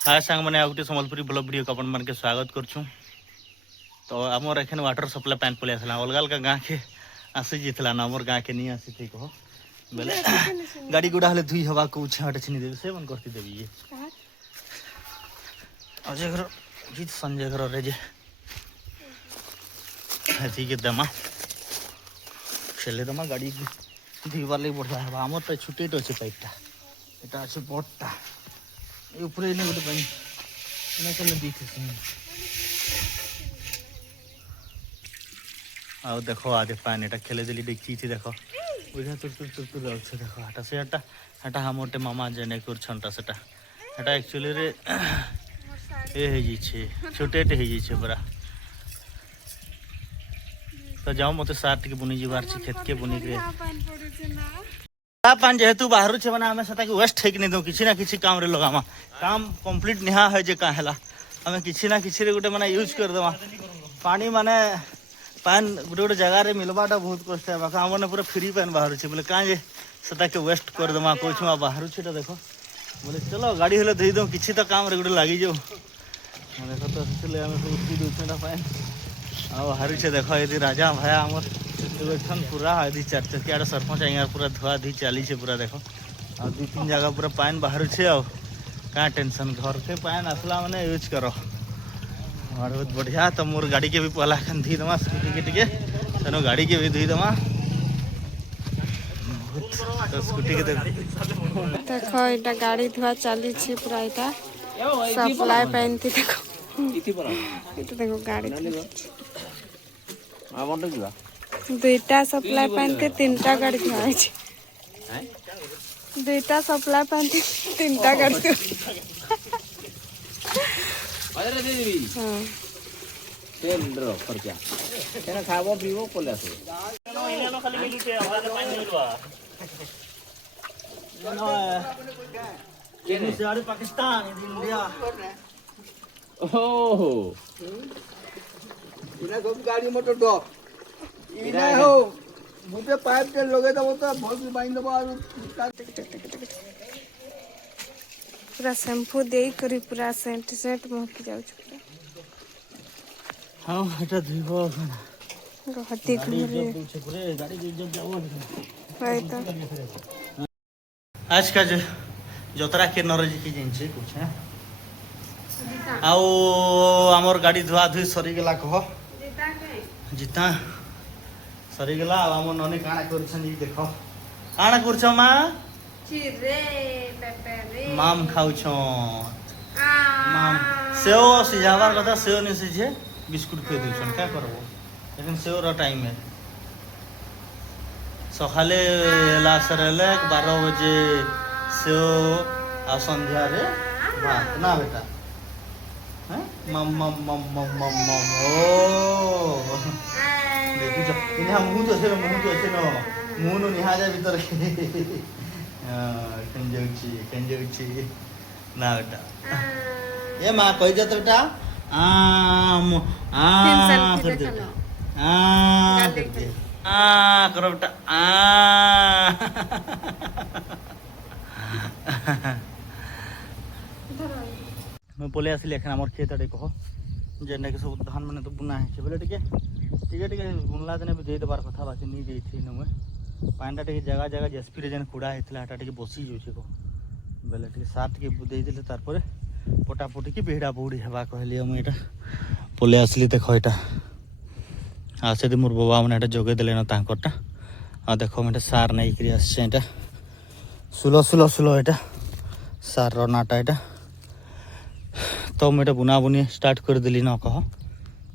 हाय सांग मैंने आउटे Sambalpuri blog video को अपन मन के स्वागत करछूँ। तो आमर एखन वाटर सप्लाई पानी पलि आसला अलग अलग गाँ के आसी जीतला ना आमर गाँ के नहीं आसी थी कहो बेले गाड़ी गुड़ा हले धुई हवा को छाट छिनी देबे सेवन करती देबी ये अजय घर जीत संजय घर रे जे हसी के दमा खेले दमा गाड़ी धुईबार लगे बढ़िया हवा आमर तो छुटे तो अच्छे पाइपटा एटा अच्छे बड़टा ये ऊपर इने गोटे पानी इने कले दिखे आओ देखो आधे पानी एटा खेले देली देखी थी देखो बुझा तुर तुर तुर तुर जाउछ देखो हटा से हटा हमोटे मामा जने कर छंटा सेटा हटा एक्चुअली रे ए हे जी छे छोटेटे हे जी छे बरा तो जाओ मते साथ के बुनी जीवार छी खेत के बुनी के पान जेहेतु बाहर छे माने हमें सता के वेस्ट ठेक नहीं दो किछि ना किछि काम रे लगामा काम कंप्लीट निहा है जे का हैला हमें किछि ना किछि रे गोटे माने यूज कर देवा पानी माने पान गोटे गोटे जगह रे मिलबाटा बहुत कष्ट है बाका हमने पूरा फ्री पान बाहर छे बोले का जे सता के वेस्ट कर देमा कोछ मा बाहर छे तो देखो बोले चलो गाड़ी हेले दे दो किछि तो काम रे गोटे लागी जो देखो तो इसलिए हमें उठी दूसरा पान आ हारू छे देखो यदि राजा भाया हमर एखन पूरा आदि चार चकिया सरपंच आइयार पूरा धुआ धी चली छे पूरा देखो आ दू तीन जगह पूरा पानी बाहर छे आ का टेंशन घर के पानी आसला माने यूज करो और बहुत बढ़िया तो मोर गाड़ी के भी पहला खन धी दमा स्कूटी के टिके तनो गाड़ी के भी धुई दमा तो स्कूटी के देखो इटा गाड़ी धुआ चली छी पूरा इटा सप्लाई पानी थी देखो इटा देखो गाड़ी आ बंद जीवा दुईटा सप्लाई पानी थे तीनटा गाड़ी धुआ छी दुईटा सप्लाई पानी थे तीनटा गाड़ी अरे दे देबी हां तेल ड्रॉप पर क्या एना खाबो पीबो कोला से इने खाली मिलुटे हमरा पानी मिलवा केनी से आड़ी पाकिस्तान इंडिया ओहो इना सब गाड़ी मोटर दो इना हो मुझे पाइप के लगे तो बहुत बाइन दबा पूरा शैम्पू दे करी पूरा सेंट सेंट महकी जाउ छ हां हटा धुइबो गहती घरे पूरे गाड़ी जब जाओ भाई तो आज का जोतरा के नरजी की जिनसे कुछ है आओ आमर गाड़ी धुआ धुई सरी गेला कह जीता सरी गेला आमर ननी काना करछन ई देखो काना करछ मा चिरे पेपे रे माम खाउछ माम सेव सिजावार कथा सेव नि सिझे बिस्कुट खै दिछन का करबो लेकिन सेव रो टाइम है सकाले लासरले 12 बजे सेव आ संध्या रे भात ना बेटा हैं मम मम मम मम मम मम ओ देखि छ इना मुह तो छे न मुह नो निहा जाय भीतर कंजौची ना बेटा ए मां कहि जत बेटा कर दे कर दे करो बेटा मैं पलि आसली एखन आमर खेत आड़े कह जेने के सब धान मैंने तो बुना है बोले टिके टिके टिके बुनला दिने भी दे देबार कथा बाकी नहीं देथि न पानीटा टिके जगह जगह जेसीपी रे जेन कुड़ा हेतला हटा टिके बसी जाउछे को बेले टिके सात के बुदेई देले तार परे पोटापोटी की बेहड़ा बौड़ी हेबा कहलिए हम एटा पलि आसली देखो एटा आसे दे मोर बाबा मैंने जोगे देले न तांकरटा आ देखो मैं सार नहीं करी आसे एटा सुलो सुलो सुलो एटा सार रनाटा एटा तो मैं बुना बुनी स्टार्ट कर दिली न कह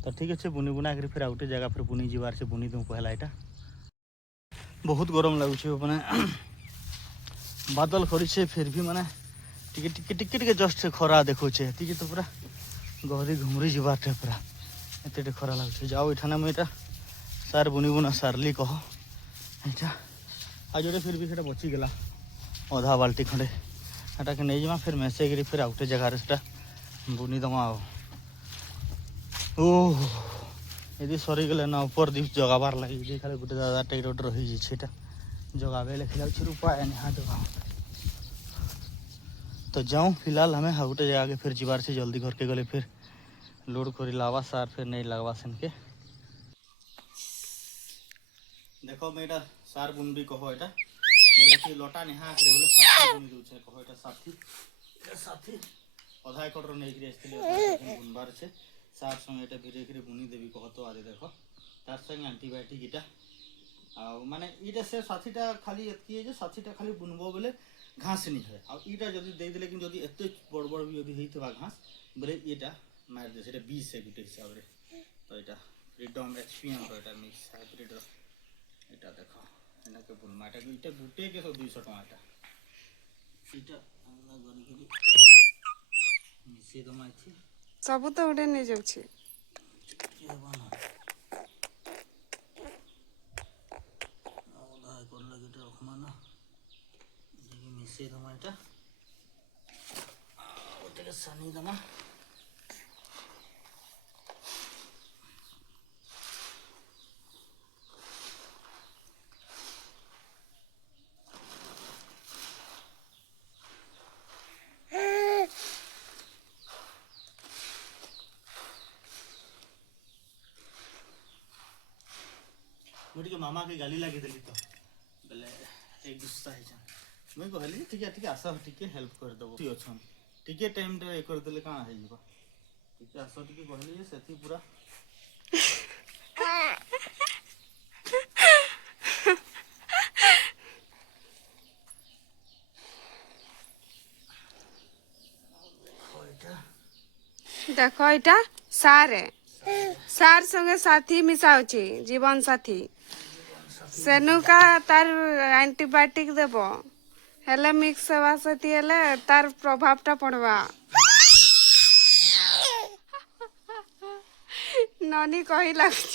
तो ठीक है बुनी बुना कर फिर आउटे जगह फिर बुनी जीवार से बुनी दूँ पहला एटा बहुत गरम लगुच मैंने बादल कर फिर भी मैंने टिके टिके टिके टिके जस्ट खरा देखुचे टी तो पूरा गहरी घुमरी जीवार पूरा एते खरा लगुच जाओ एठाने मुझे सार बुनी बुना सारली कह एटा आज जोटे फिर भी सेटा बची गला अधा बाल्टी खंडे एटा के नहीं जमा फिर मेसे गिरी फिर आउटे जगह से बुनी दमा ओह यदि सरी गले ना ऊपर दिस जगाबार लगी खाली गोटे दादा टेरोड रही जगाबे लेखिला उपाय नहीं हाथ तो जाऊँ फिलहाल हमें हाँ गोटे जगह के फिर जीवार से जल्दी घर के गले फिर लोड कर लावा सार फिर नहीं लगवा सेन के देखो मैं एटा सार बुनबी कहो एटा बोले कि लटा नेहा करे बोले साथी बुनी दूचे कहो एटा साथी अधा एकड़ रो नेकरी आस्तिले बुनबार छे सार संग एटा धीरे धीरे बुनी देबी कहो तो आदि देखो तार संग एंटीबायोटिक इटा आ माने इटा से साथीटा खाली एतकी जे साथीटा खाली बुनबो बोले घास नहीं है आ इटा जदी दे देले कि जदी एते बड़ बड़ भी जदी हेइतबा घास बोले एटा मार दे सेटा 20 से गुटे हिसाब रे तो एटा फ्रीडम एक्सपीएम रो एटा मिक्स हाइब्रिड रो एटा देखो एना के बुन माटा के इटा गुटे के 200 टका एटा इटा हमरा गनी के मिसे तो माथि सब तो उड़े नहीं जाऊ छी ये बना ओदा कर लगे तो रखमाना देखि मिसे तो माटा ओते के सनी दमा मुझे के मामा के गाली लगी देली तो बोले एक गुस्सा है जान मैं कहली ठीक है आसा ठीक है हेल्प कर दबो ठीक अछि ठीक है टाइम रे कर देले का है जीवा ठीक है आसा ठीक कहली सेती पूरा देखो एटा सार सार संगे साथी मिसाउची जीवन साथी सेनुका तार एंटीबायोटिक देबो हेले मिक्स हेबा सती हेले तार प्रभावटा पड़वा ननी कही लागछ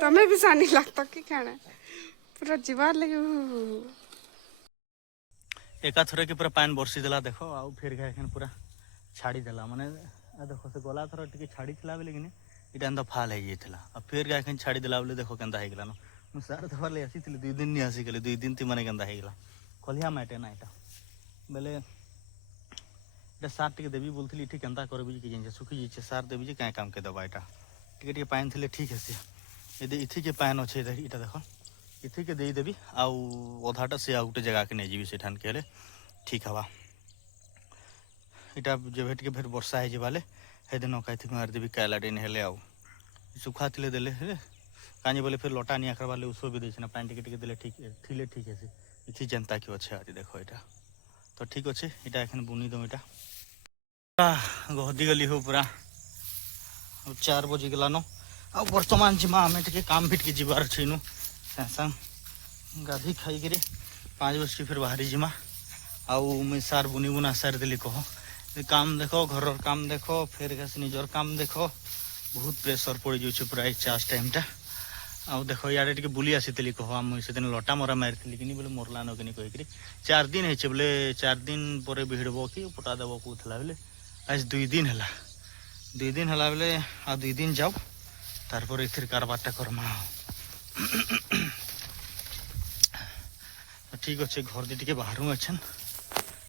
तमे भी सानी लागतो कि खाना पूरा जीवार लगे एका थरे के पूरा पानी बरसी देला देखो आ फिर गए एखन पूरा छाड़ी देला माने आ देखो से गला थरा टिके छाड़ी थिला बेले किने इटा अंदा फाल है ये थिला अब फिर गए एखन छाड़ी देला बोले देखो केंदा हे गेला न मु सार दफा ले आसी थिले 2 दिन नि आसी गेले 2 दिन ती माने केंदा हे गेला कलिया माटे ना इटा बेले इटा सार टिके देबी बोलथिली ठीक केंदा करबी कि जे सुखी जे सार देबी जे काय काम के दबा इटा टिके टिके पानी थिले ठीक है से यदि इथि के पानी अछि इटा देखो इथि के देई देबी आउ अधाटा से आउटे जगह के नै जीबी सेठान केले ठीक हवा इटा जे भेट के फिर वर्षा है जेबाले हे दिन काथि मार देबी काला दिन हेले आउ सुखा थिले देले हे कानी बोले फिर लोटा निया करबाले उसो भी देछना पानी टिके टिके देले ठीक थिले ठीक है से इथि जनता के अछि आदि देखो इटा तो ठीक अछि इटा एखन बुनी दो इटा गहदी गली हो पूरा 4 बजे गेलानो आ वर्तमान जिमा हमें टिके काम फिट के जीवार छिनु संग गाधी खाई गिरी 5 बजे फिर बाहरी जिमा आउ मैं सार बुनी बुना सार दिली कहो काम देखो घर काम देखो फिर निजर काम देखो बहुत प्रेसर पड़ जाऊे पूरा चाष टाइमटा आउ देखो यार टे बुली आसी कह मुझे से लटा मरा मारी कि बोले मरलान कि कहीकि 4 दिन है बोले 4 दिन पर भिड़ब कि पटा देव कहला बोले आज 2 दिन है 2 दिन है बोले आ 2 दिन जाओ तार इथिर कारबारटा करमा ठीक अच्छे घर दी टे बाहर अच्छे